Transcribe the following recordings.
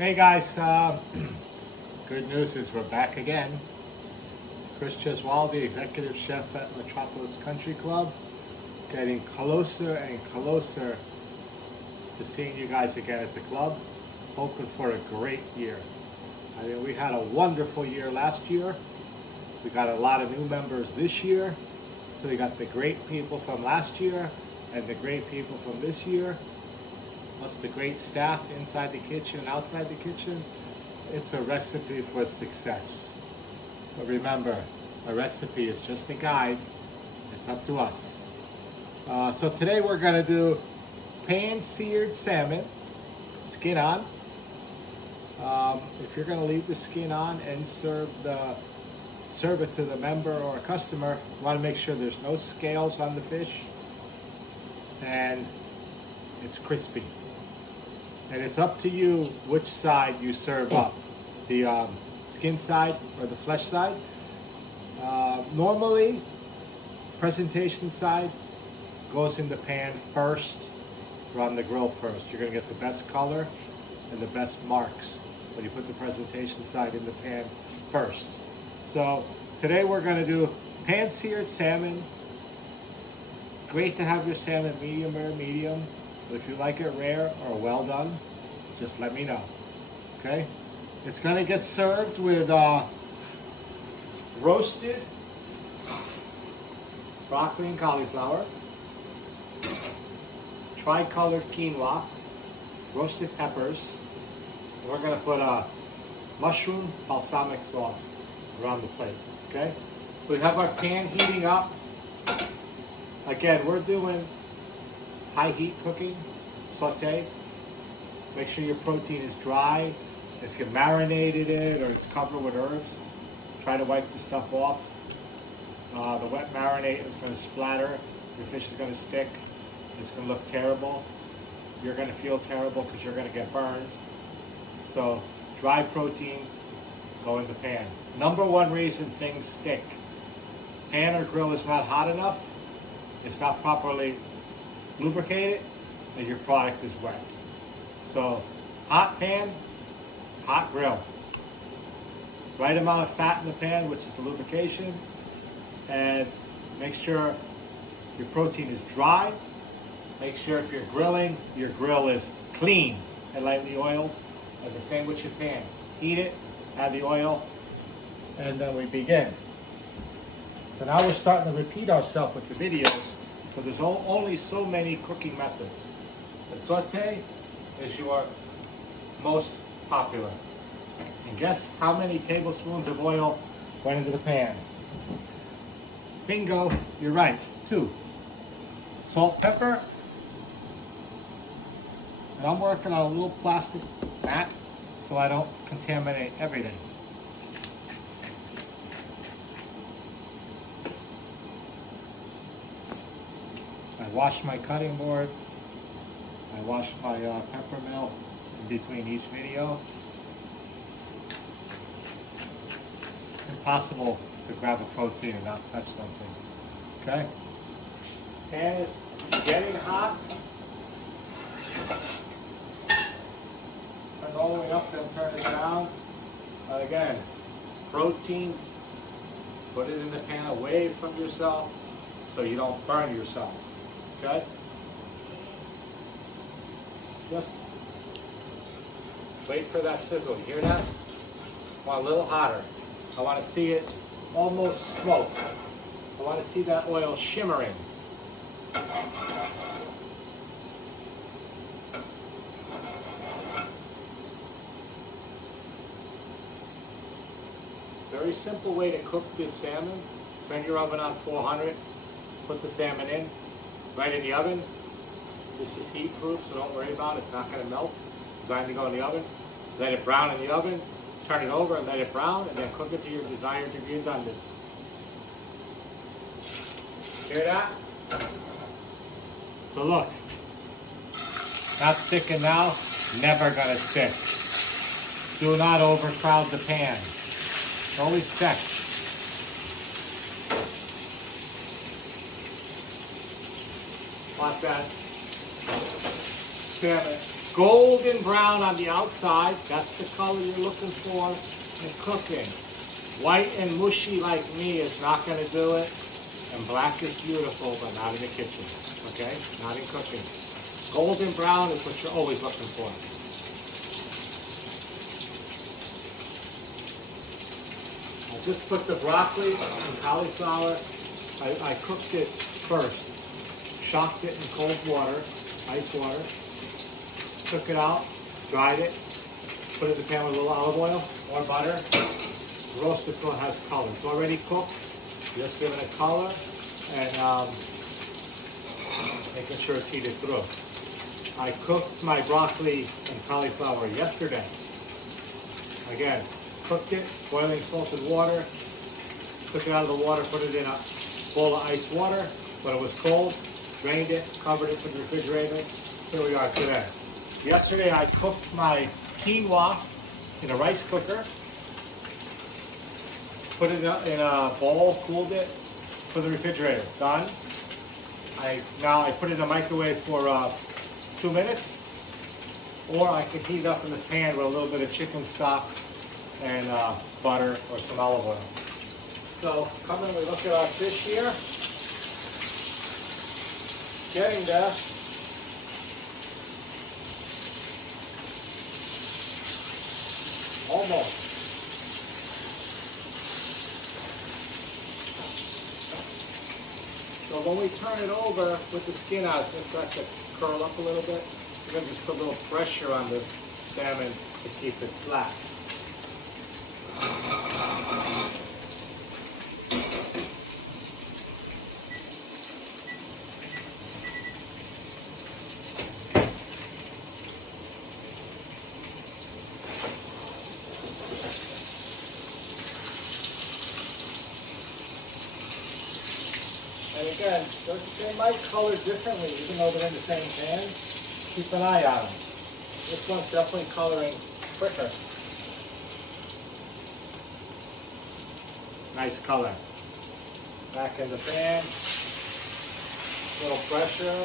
Hey guys, good news is we're back again. Chris Cheswaldi, executive chef at Metropolis Country Club, getting closer and closer to seeing you guys again at the club. Hoping for a great year. I mean, we had a wonderful year last year. We got a lot of new members this year. So we got the great people from last year and the great people from this year. Plus the great staff inside the kitchen and outside the kitchen. It's a recipe for success. But remember, a recipe is just a guide. It's up to us. So today we're gonna do pan-seared salmon, skin on. If you're gonna leave the skin on and serve it to the member or a customer, you wanna make sure there's no scales on the fish and it's crispy. And it's up to you which side you serve up, the skin side or the flesh side. Normally, presentation side goes in the pan first or on the grill first. You're gonna get the best color and the best marks when you put the presentation side in the pan first. So today we're gonna do pan-seared salmon. Great to have your salmon medium rare, medium. But if you like it rare or well done, just let me know, okay? It's gonna get served with roasted broccoli and cauliflower, tri-colored quinoa, roasted peppers, and we're gonna put a mushroom balsamic sauce around the plate, okay? We have our pan heating up. Again, we're doing high heat cooking, saute. Make sure your protein is dry. If you marinated it or it's covered with herbs, try to wipe the stuff off. The wet marinade is going to splatter. Your fish is going to stick. It's going to look terrible. You're going to feel terrible because you're going to get burned. So dry proteins go in the pan. Number one reason things stick. Pan or grill is not hot enough. It's not properly lubricate it, and your product is wet. So, hot pan, hot grill. Right amount of fat in the pan, which is the lubrication, and make sure your protein is dry. Make sure if you're grilling, your grill is clean and lightly oiled, and the same with your pan. Heat it, add the oil, and then we begin. So now we're starting to repeat ourselves with the videos, because there's only so many cooking methods. And saute is your most popular. And guess how many tablespoons of oil went into the pan? Bingo, you're right, 2. Salt, pepper. And I'm working on a little plastic mat so I don't contaminate everything. I washed my cutting board. I washed my pepper mill in between each video. It's impossible to grab a protein and not touch something. Okay? Pan is getting hot. Turn all the way up, then turn it down. Again, protein, put it in the pan away from yourself so you don't burn yourself. Okay? Just wait for that sizzle. You hear that? I want a little hotter. I want to see it almost smoked. I want to see that oil shimmering. Very simple way to cook this salmon. Turn your oven on 400. Put the salmon in. Right in the oven. This is heat proof, so don't worry about it. It's not going to melt. It's designed to go in the oven. Let it brown in the oven. Turn it over and let it brown, and then cook it to your desired degree of doneness. Hear that? So look. Not sticking now. Never going to stick. Do not overcrowd the pan. Always check. Watch that salmon golden brown on the outside. That's the color you're looking for in cooking. White and mushy like me is not going to do it. And black is beautiful, but not in the kitchen. Okay? Not in cooking. Golden brown is what you're always looking for. I just put the broccoli and cauliflower. I cooked it first. Shocked it in cold water, ice water. Took it out, dried it, put it in the pan with a little olive oil or butter. Roasted so it has color. It's already cooked. Just giving it color and making sure it's heated through. I cooked my broccoli and cauliflower yesterday. Again, cooked it, boiling salted water, took it out of the water, put it in a bowl of ice water. When it was cold, drained it, covered it in the refrigerator. Here we are today. Yesterday I cooked my quinoa in a rice cooker. Put it in a bowl, cooled it, put it in the refrigerator. Done. Now I put it in the microwave for 2 minutes, or I can heat it up in the pan with a little bit of chicken stock and butter or some olive oil. So come in, we look at our fish here. Getting there. Almost. So when we turn it over with the skin out, it starts to curl up a little bit. We're going to just put a little pressure on the salmon to keep it flat. And again, they might color differently even though they're in the same pan. Keep an eye on them. This one's definitely coloring quicker. Nice color. Back in the pan. Little pressure.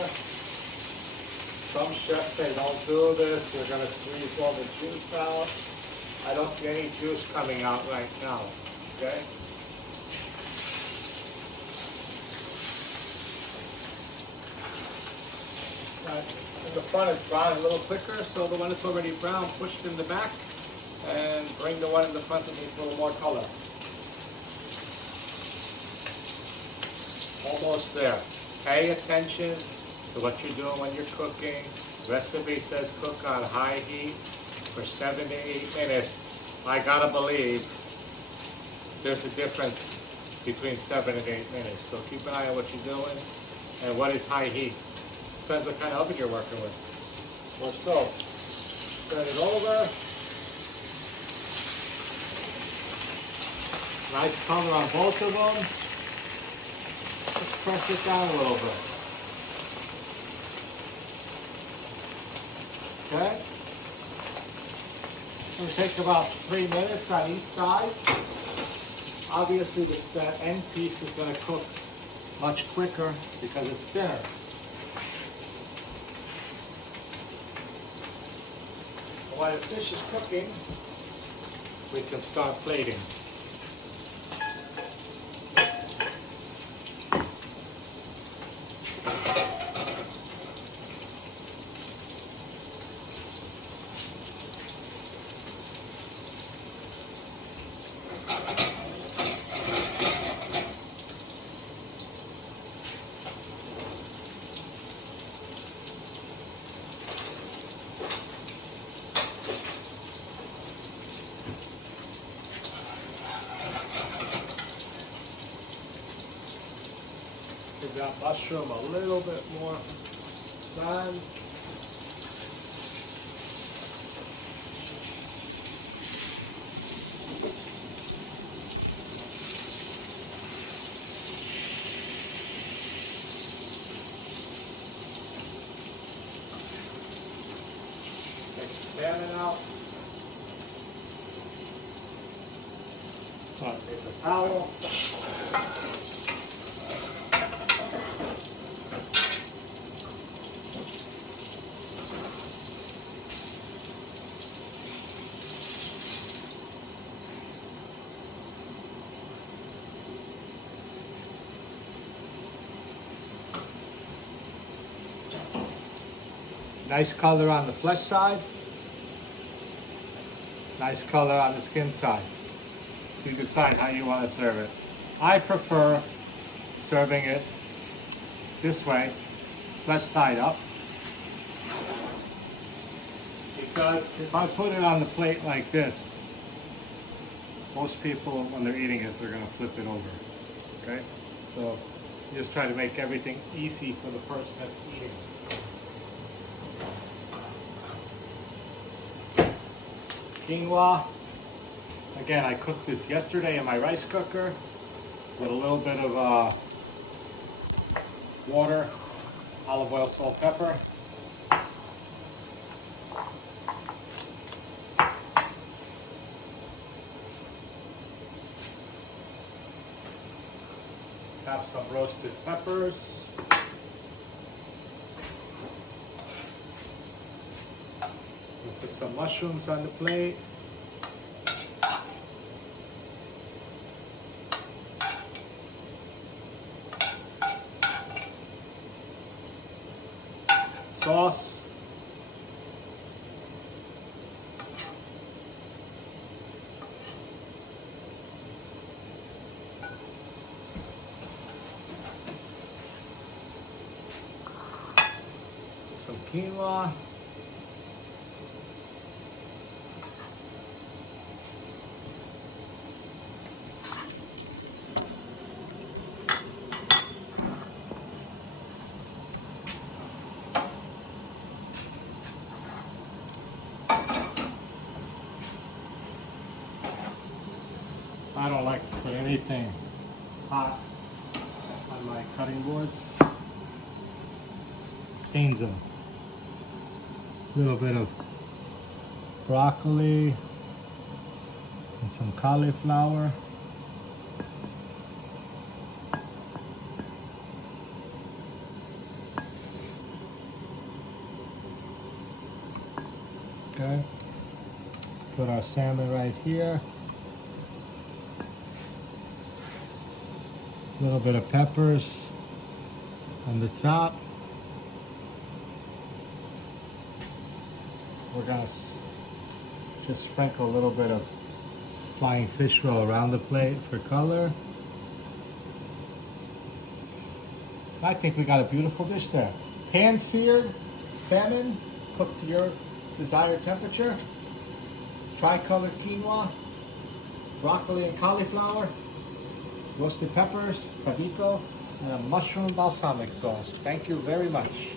Some chefs say don't do this. You're going to squeeze all the juice out. I don't see any juice coming out right now. Okay? In the front it's brown a little quicker, so the one that's already brown, push it in the back and bring the one in the front that needs a little more color. Almost there. Pay attention to what you're doing when you're cooking. Recipe says cook on high heat for 7 to 8 minutes. I gotta believe there's a difference between 7 and 8 minutes. So keep an eye on what you're doing and what is high heat. Depends what kind of oven you're working with. Or so. Turn it over. Nice color on both of them. Let's press it down a little bit. Okay? It's going to take about 3 minutes on each side. Obviously, the end piece is going to cook much quicker because it's thinner. While the fish is cooking, we can start plating. Give that mushroom a little bit more sun. Take the salmon out. Take the towel. Nice color on the flesh side. Nice color on the skin side. So you decide how you want to serve it. I prefer serving it this way, flesh side up. Because if I put it on the plate like this, most people, when they're eating it, they're going to flip it over. Okay? So you just try to make everything easy for the person that's eating it. Quinoa. Again, I cooked this yesterday in my rice cooker with a little bit of water, olive oil, salt, pepper. Have some roasted peppers. We'll put some mushrooms on the plate. Sauce. Some quinoa. I don't like to put anything hot on my cutting boards. Stains them. A little bit of broccoli and some cauliflower. Okay. Put our salmon right here. A little bit of peppers on the top. We're gonna just sprinkle a little bit of flying fish roll around the plate for color. I think we got a beautiful dish there. Pan-seared salmon, cooked to your desired temperature. Tri-colored quinoa, broccoli and cauliflower, roasted peppers, cabico, and a mushroom balsamic sauce. Thank you very much.